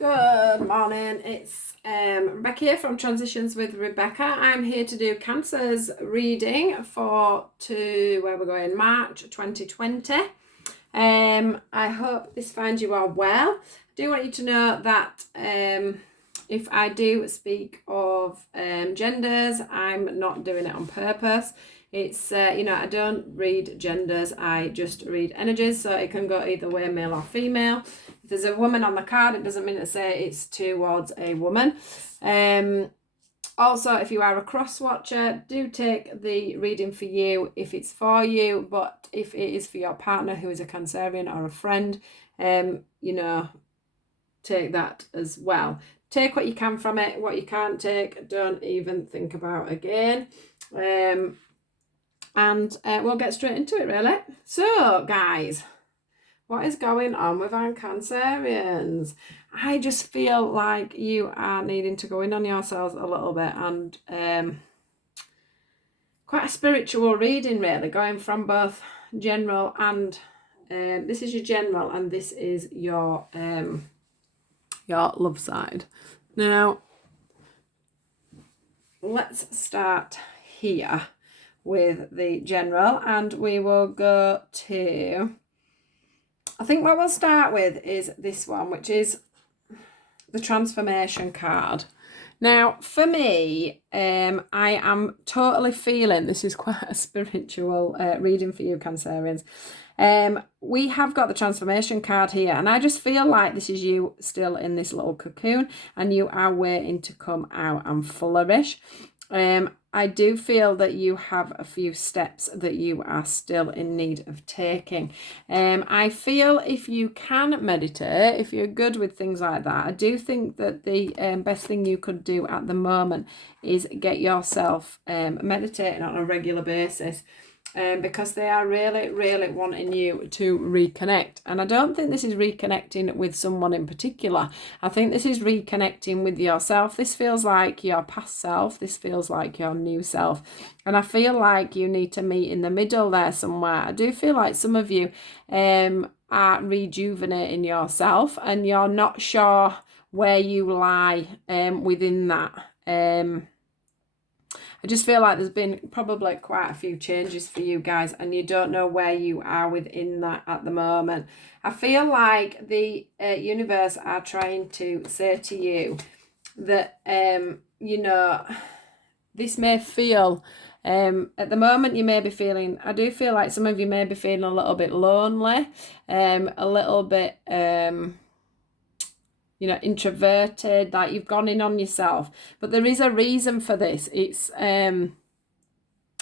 Good morning, it's Rebecca here from Transitions with Rebecca. I'm here to do Cancer's reading where we're going, March 2020. I hope this finds you all well. I do want you to know that if I do speak of genders, I'm not doing it on purpose. It's, I don't read genders, I just read energies, so it can go either way, male or female. If there's a woman on the card, it doesn't mean to say it's towards a woman. Also, if you are a cross watcher, do take the reading for you if it's for you, but if it is for your partner who is a Cancerian or a friend, take that as well. Take what you can from it. What you can't take, don't even think about again. And we'll get straight into it, really. So, guys, what is going on with our Cancerians? I just feel like you are needing to go in on yourselves a little bit, and quite a spiritual reading, really, going from both general and this is your general, and this is your love side. Now, let's start here with the general, and we will go to, I think what we'll start with is this one, which is the transformation card. Now, for me, I am totally feeling this is quite a spiritual reading for you, Cancerians. We have got the transformation card here, and I just feel like this is you still in this little cocoon, and you are waiting to come out and flourish. I do feel that you have a few steps that you are still in need of taking. I feel if you can meditate, if you're good with things like that, I do think that the best thing you could do at the moment is get yourself meditating on a regular basis. Because they are really, really wanting you to reconnect. And I don't think this is reconnecting with someone in particular. I think this is reconnecting with yourself. This feels like your past self. This feels like your new self. And I feel like you need to meet in the middle there somewhere. I do feel like some of you are rejuvenating yourself, and you're not sure where you lie within that. I just feel like there's been probably quite a few changes for you guys, and you don't know where you are within that at the moment. I feel like the universe are trying to say to you that, this may feel, at the moment you may be feeling, I do feel like some of you may be feeling a little bit lonely, a little bit, introverted, like you've gone in on yourself. But there is a reason for this. It's, it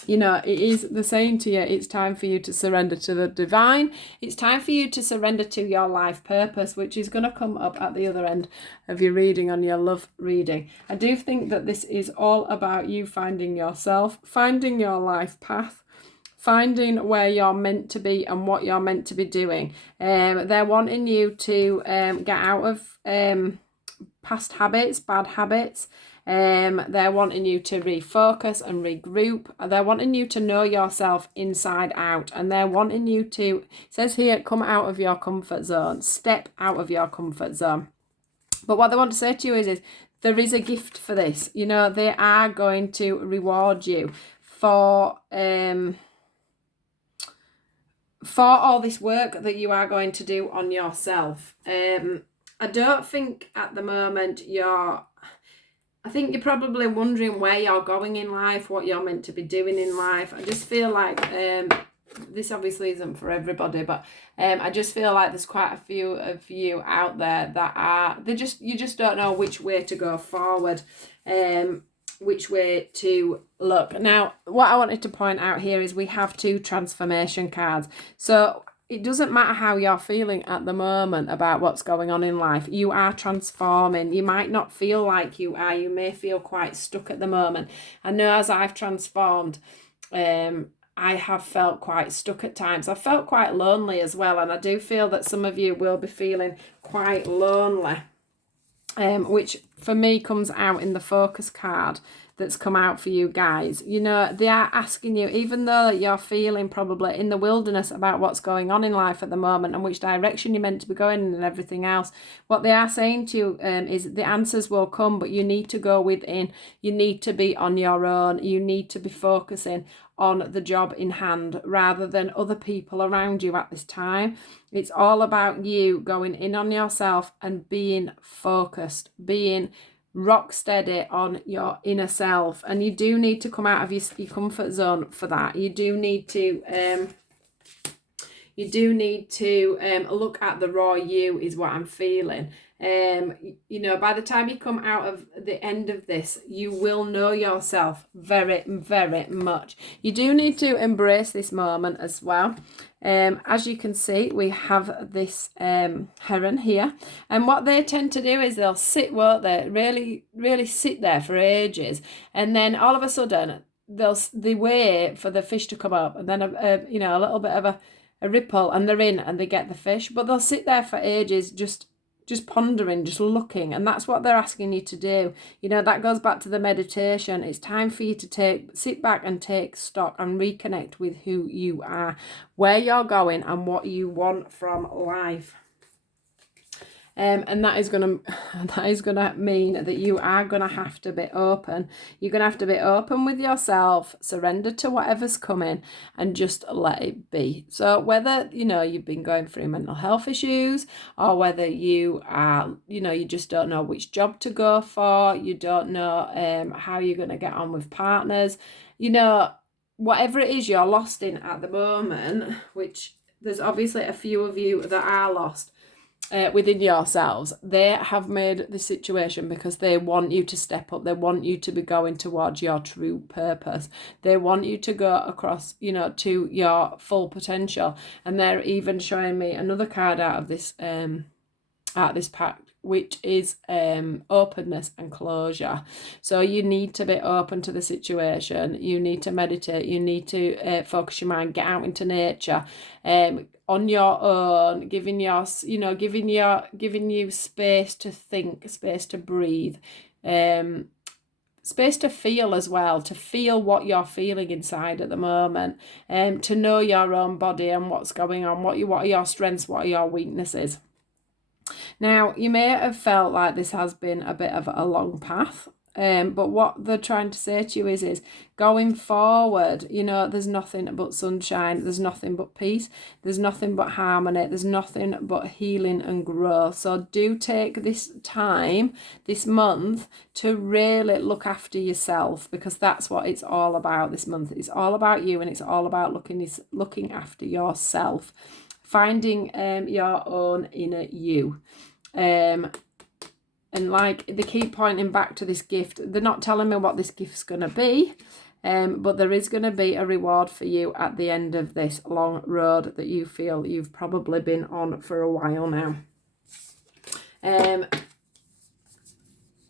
is the saying to you, it's time for you to surrender to the divine. It's time for you to surrender to your life purpose, which is going to come up at the other end of your reading, on your love reading. I do think that this is all about you finding yourself, finding your life path, finding where you're meant to be and what you're meant to be doing. They're wanting you to get out of past habits, bad habits. They're wanting you to refocus and regroup. They're wanting you to know yourself inside out, and they're wanting you to, it says here, come out of your comfort zone, step out of your comfort zone. But what they want to say to you is there is a gift for this. They are going to reward you for all this work that you are going to do on yourself. I don't think at the moment I think you're probably wondering where you're going in life, what you're meant to be doing in life. I just feel like this obviously isn't for everybody, but I just feel like there's quite a few of you out there that you just don't know which way to go forward, which way to look. Now, what I wanted to point out here is we have two transformation cards. So it doesn't matter how you're feeling at the moment about what's going on in life. You are transforming. You might not feel like you are. You may feel quite stuck at the moment. I know as I've transformed, I have felt quite stuck at times. I felt quite lonely as well. And I do feel that some of you will be feeling quite lonely. which for me comes out in the focus card that's come out for you guys. You know, they are asking you, even though you're feeling probably in the wilderness about what's going on in life at the moment and which direction you're meant to be going in and everything else, what they are saying to you is the answers will come, but you need to go within. You need to be on your own. You need to be focusing on the job in hand rather than other people around you at this time. It's all about you going in on yourself and being focused, being rock steady on your inner self. And you do need to come out of your comfort zone for that. You do need to look at the raw you, is what I'm feeling. You know, by the time you come out of the end of this, you will know yourself very, very much. You do need to embrace this moment as well. As you can see, we have this heron here, and what they tend to do is they'll sit, won't they, really sit there for ages, and then all of a sudden they wait for the fish to come up, and then a little bit of a ripple, and they're in and they get the fish, but they'll sit there for ages just pondering, just looking. And that's what they're asking you to do. You know, that goes back to the meditation. It's time for you to sit back and take stock and reconnect with who you are, where you're going and what you want from life. And that is gonna mean that you are gonna have to be open. You're gonna have to be open with yourself, surrender to whatever's coming, and just let it be. So whether you've been going through mental health issues, or whether you are, you just don't know which job to go for, you don't know how you're gonna get on with partners, whatever it is you're lost in at the moment, which there's obviously a few of you that are lost. Within yourselves, they have made the situation because they want you to step up. They want you to be going towards your true purpose. They want you to go across, to your full potential. And they're even showing me another card out of this pack, which is openness and closure. So you need to be open to the situation. You need to meditate. You need to focus your mind, get out into nature, on your own, giving you space to think, space to breathe, space to feel as well, to feel what you're feeling inside at the moment, to know your own body and what's going on, what are your strengths, what are your weaknesses. Now, you may have felt like this has been a bit of a long path, but what they're trying to say to you is going forward, there's nothing but sunshine, there's nothing but peace, there's nothing but harmony, there's nothing but healing and growth. So do take this time, this month, to really look after yourself, because that's what it's all about this month. It's all about you, and it's all about looking after yourself, finding your own inner you. And like they keep pointing back to this gift. They're not telling me what this gift's going to be, but there is going to be a reward for you at the end of this long road that you feel you've probably been on for a while now.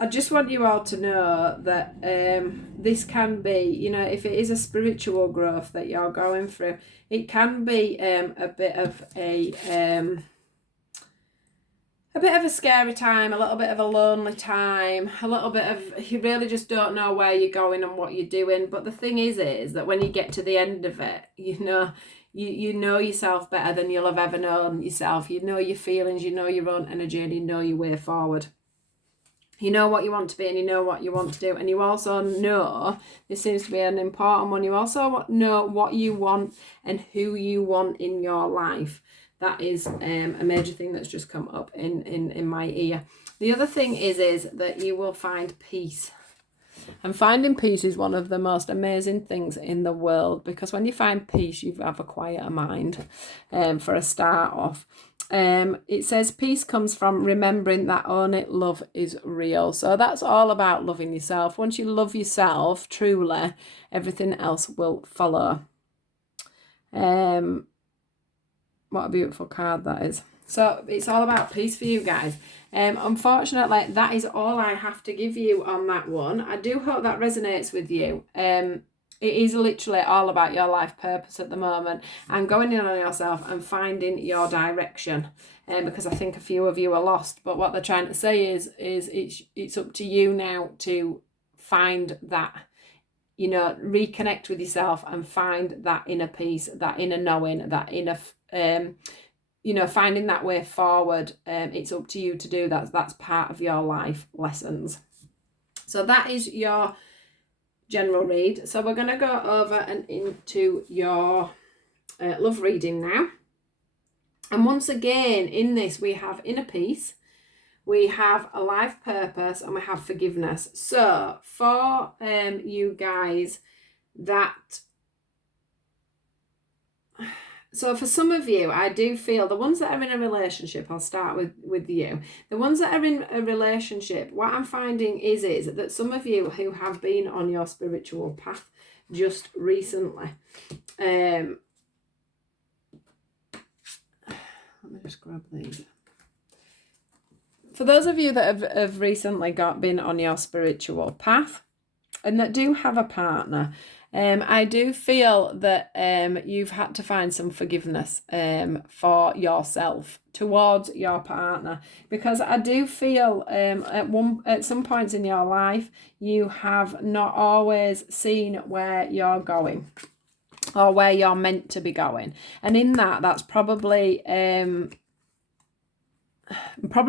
I just want you all to know that this can be, if it is a spiritual growth that you're going through, it can be a bit of a scary time, a little bit of a lonely time, a little bit of, you really just don't know where you're going and what you're doing. But the thing is that when you get to the end of it, you know yourself better than you'll have ever known yourself. You know your feelings, you know your own energy, and you know your way forward. You know what you want to be, and you know what you want to do. And you also know, this seems to be an important one, you also know what you want and who you want in your life. That is a major thing that's just come up in my ear. The other thing is that you will find peace. And finding peace is one of the most amazing things in the world, because when you find peace, you have a quieter mind, for a start off. It says peace comes from remembering that only love is real. So that's all about loving yourself. Once you love yourself truly, everything else will follow. What a beautiful card that is. So it's all about peace for you guys. Unfortunately, that is all I have to give you on that one. I do hope that resonates with you. It is literally all about your life purpose at the moment and going in on yourself and finding your direction. Because I think a few of you are lost. But what they're trying to say is it's up to you now to find that, reconnect with yourself and find that inner peace, that inner knowing, that inner, finding that way forward. It's up to you to do that. That's part of your life lessons. So that is your general read. So we're going to go over and into your love reading now. And once again, in this, we have inner peace, we have a life purpose, and we have forgiveness. So for you guys so for some of you, I do feel the ones that are in a relationship, I'll start with you. The ones that are in a relationship, what I'm finding is that some of you who have been on your spiritual path just recently, let me just grab these. For those of you that have recently been on your spiritual path and that do have a partner, I do feel that you've had to find some forgiveness for yourself towards your partner, because I do feel at some points in your life you have not always seen where you're going or where you're meant to be going, and in that's probably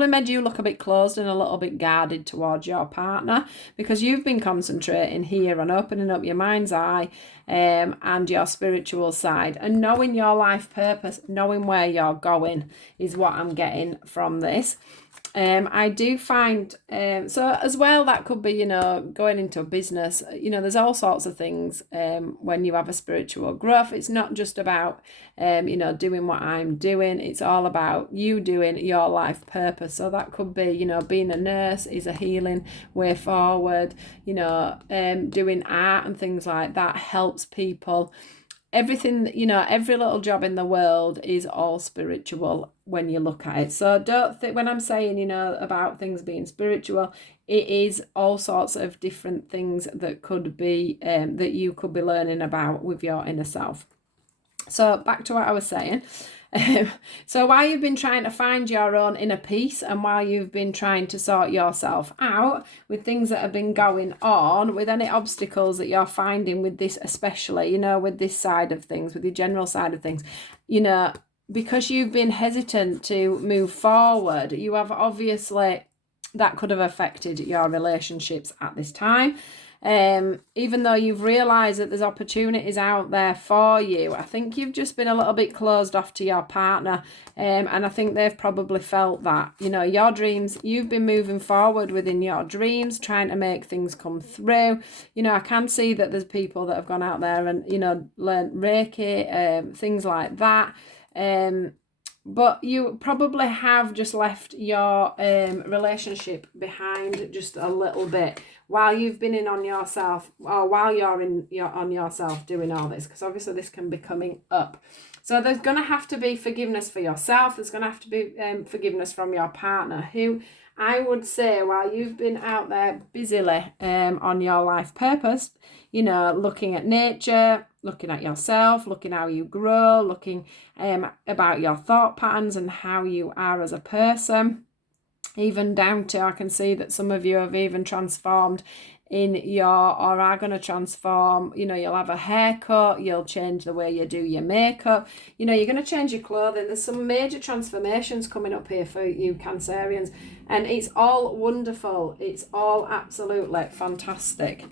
made you look a bit closed and a little bit guarded towards your partner, because you've been concentrating here on opening up your mind's eye and your spiritual side and knowing your life purpose, knowing where you're going is what I'm getting from this. I do find, so as well, that could be, going into a business, there's all sorts of things when you have a spiritual growth. It's not just about, doing what I'm doing. It's all about you doing your life purpose. So that could be, being a nurse is a healing way forward, doing art and things like that helps people. Everything, every little job in the world is all spiritual when you look at it. So don't think when I'm saying, about things being spiritual, it is all sorts of different things that could be, that you could be learning about with your inner self. So back to what I was saying. So while you've been trying to find your own inner peace and while you've been trying to sort yourself out with things that have been going on, with any obstacles that you're finding with this, especially, with this side of things, with your general side of things, because you've been hesitant to move forward, you have obviously, that could have affected your relationships at this time. Even though you've realised that there's opportunities out there for you, I think you've just been a little bit closed off to your partner, and I think they've probably felt that, your dreams, you've been moving forward within your dreams, trying to make things come through. I can see that there's people that have gone out there and, learned Reiki, things like that. But you probably have just left your relationship behind just a little bit while you've been in on yourself, or while you're on yourself doing all this, because obviously this can be coming up. So there's going to have to be forgiveness for yourself. There's going to have to be forgiveness from your partner, who I would say, while you've been out there busily on your life purpose, looking at nature, looking at yourself, looking how you grow, looking about your thought patterns and how you are as a person, even down to, I can see that some of you have even transformed or are going to transform. You'll have a haircut, you'll change the way you do your makeup, you're going to change your clothing. There's some major transformations coming up here for you Cancerians, and it's all wonderful. It's all absolutely fantastic.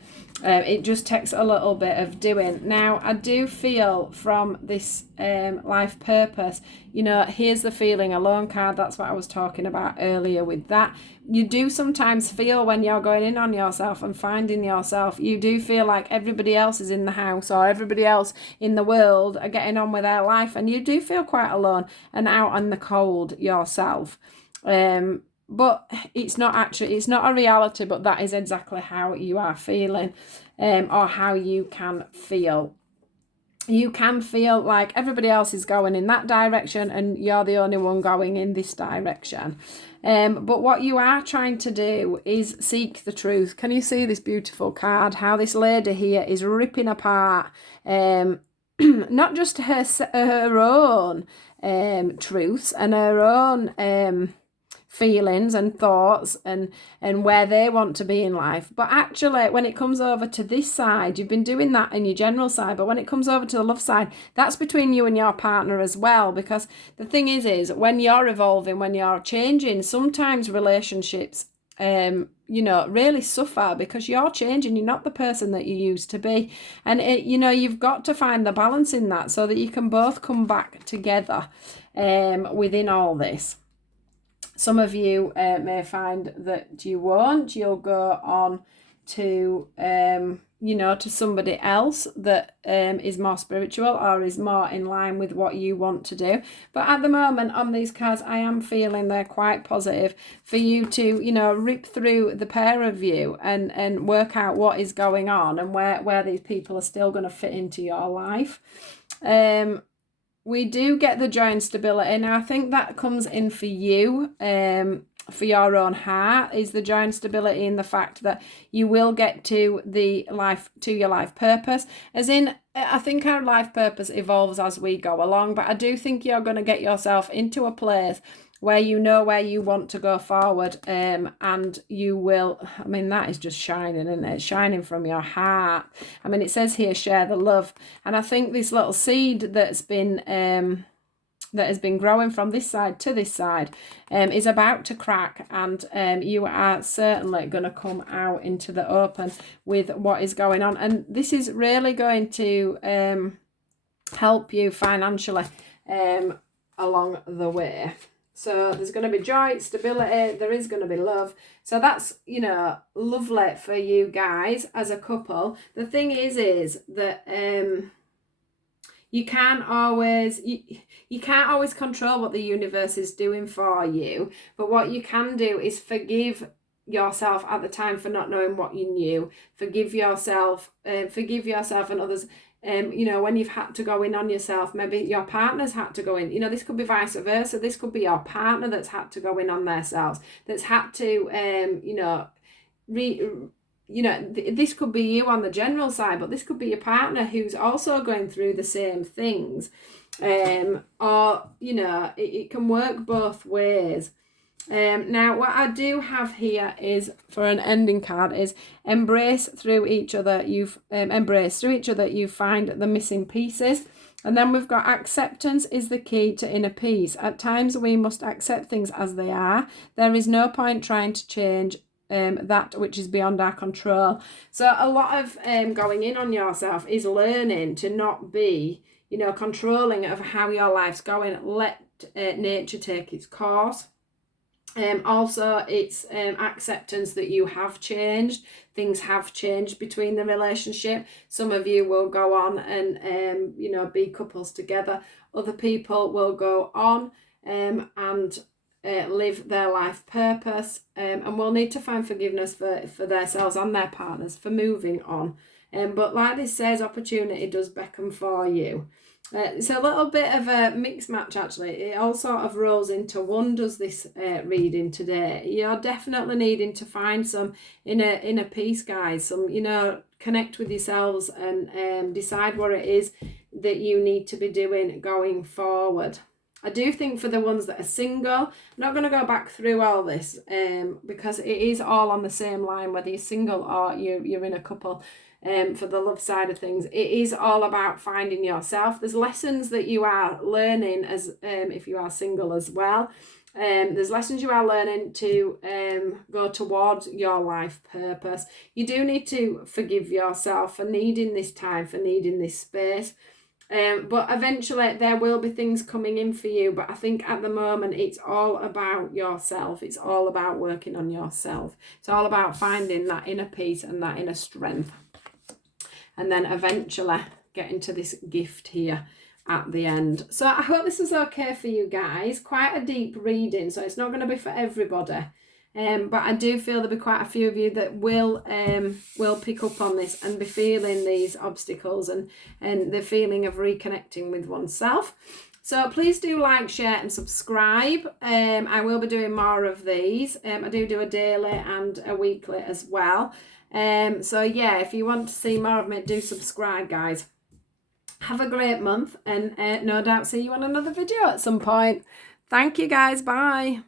It just takes a little bit of doing. Now, I do feel from this life purpose, here's the feeling alone card. That's what I was talking about earlier with that. You do sometimes feel, when you're going in on yourself and finding yourself, you do feel like everybody else is in the house or everybody else in the world are getting on with their life, and you do feel quite alone and out on the cold yourself. But it's not a reality, but that is exactly how you are feeling, or how you can feel. You can feel like everybody else is going in that direction and you're the only one going in this direction. But what you are trying to do is seek the truth. Can you see this beautiful card? How this lady here is ripping apart not just her own truths and her own feelings and thoughts and where they want to be in life, but actually when it comes over to this side, you've been doing that in your general side, but when it comes over to the love side, that's between you and your partner as well. Because the thing is when you're evolving, when you're changing, sometimes relationships really suffer because you're changing. You're not the person that you used to be, and you've got to find the balance in that so that you can both come back together within all this. Some of you may find that you won't. You'll go on to, to somebody else that is more spiritual or is more in line with what you want to do. But at the moment on these cards, I am feeling they're quite positive for you to, rip through the pair of you and work out what is going on and where these people are still going to fit into your life. We do get the joy and stability. Now, I think that comes in for you, for your own heart, is the joy and stability in the fact that you will get to your life purpose. As in, I think our life purpose evolves as we go along, but I do think you're going to get yourself into a place where you know where you want to go forward, and you will, that is just shining, isn't it? It's shining from your heart. It says here, share the love. And I think this little seed that's been, that has been growing from this side to this side, is about to crack, and you are certainly going to come out into the open with what is going on. And this is really going to help you financially along the way. So there's going to be joy, stability, there is going to be love. So that's, lovely for you guys as a couple. The thing is that you can't always control what the universe is doing for you. But what you can do is forgive yourself at the time for not knowing what you knew. Forgive yourself and others. When you've had to go in on yourself, maybe your partner's had to go in. This could be vice versa. This could be your partner that's had to go in on themselves, that's had to, this could be you on the general side, but this could be your partner who's also going through the same things. It can work both ways. Now, what I do have here is, for an ending card, is embrace through each other. You find the missing pieces. And then we've got acceptance is the key to inner peace. At times we must accept things as they are. There is no point trying to change that which is beyond our control. So a lot of going in on yourself is learning to not be, controlling of how your life's going. Let nature take its course. Also, it's acceptance that you have changed. Things have changed between the relationship. Some of you will go on and be couples together. Other people will go on and live their life purpose, and will need to find forgiveness for themselves and their partners for moving on. But like this says, opportunity does beckon for you. It's a little bit of a mixed match, actually. It all sort of rolls into one, does this reading today. You're definitely needing to find some inner peace, guys. Some, connect with yourselves and decide what it is that you need to be doing going forward. I do think for the ones that are single, I'm not going to go back through all this because it is all on the same line, whether you're single or you're in a couple. For the love side of things, it is all about finding yourself. There's lessons that you are learning as if you are single as well. There's lessons you are learning to go towards your life purpose. You do need to forgive yourself for needing this time, for needing this space. But eventually there will be things coming in for you. But I think at the moment it's all about yourself. It's all about working on yourself. It's all about finding that inner peace and that inner strength. And then eventually getting to this gift here at the end. So I hope this is okay for you guys. Quite a deep reading, so it's not going to be for everybody. But I do feel there'll be quite a few of you that will pick up on this and be feeling these obstacles and the feeling of reconnecting with oneself. So please do like, share and subscribe. I will be doing more of these. I do a daily and a weekly as well. So yeah, if you want to see more of me, do subscribe, guys. Have a great month, and no doubt see you on another video at some point. Thank you, guys. Bye.